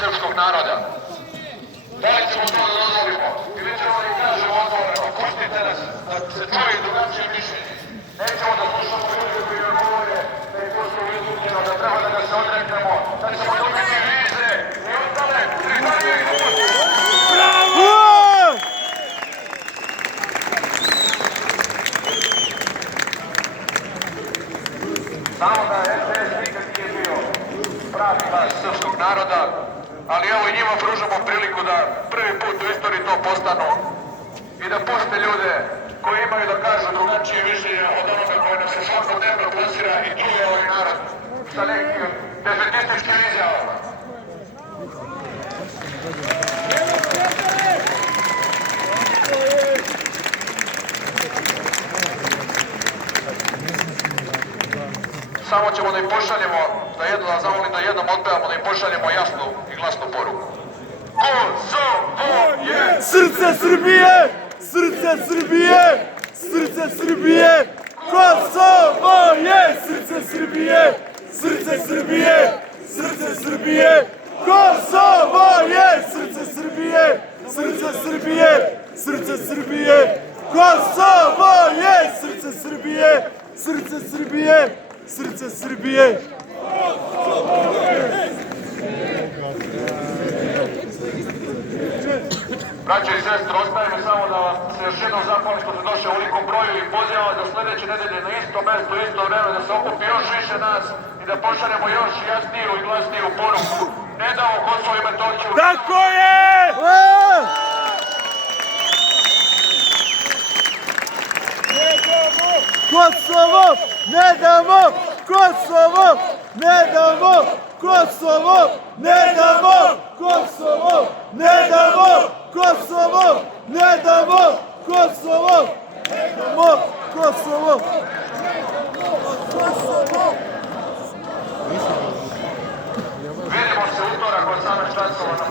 srpskog naroda. Da li ćemo to da dozvolimo? Ili ćemo da kažemo otvoreno, pustite nas da se čuje drugačije mišljenje. Nećemo da slušamo ljudi koji nam govore da je Kosovo izgubljeno, da treba da ga se odreknemo, da ćemo dobiti vize i ostale kritarije i pomoći. Bravo! Znamo da SDS nikad nije bio pravi glas srpskog naroda, ali evo i njima pružamo priliku da prvi put u istoriji to postanu i da puste ljude koji imaju da kažu drugačije mišljenje od onoga koje nam se svakodnevno plasira i truje ovaj narod sa nekim defetističkim izjavama. Samo ćemo da im pošaljemo, da zamolim da jednom odpevamo, da im pošaljemo jasnu i glasnu poruku. Kosovo je Srce Srbije! Srce Srbije! Srce Srbije! Kosovo je srce Srbije! Srce Srbije! Srce Srbije! Kosovo je srce Srbije! Srce Srbije! Srce Srbije! Kosovo je srce Srbije! Srce Srbije! Srce Srbije! Braće i sestre, ostaje mi samo da vam se još jednom zahvalim što ste došli u ovolikom broju i pozivam da sledeće nedelje na isto mesto, isto vreme, da se okupi još više nas i da pošaljemo još jasniju i glasniju poruku. Ne damo Kosovo i Metohiju. Tako je! Kosovo! Ne damo! Kosovo! Ne damo! Kosovo! Ne damo! Kosovo! Ne damo! Kosovo! Ne damo! Kosovo! Ne damo! Kosovo! Vidimo se utorak od 18 časova na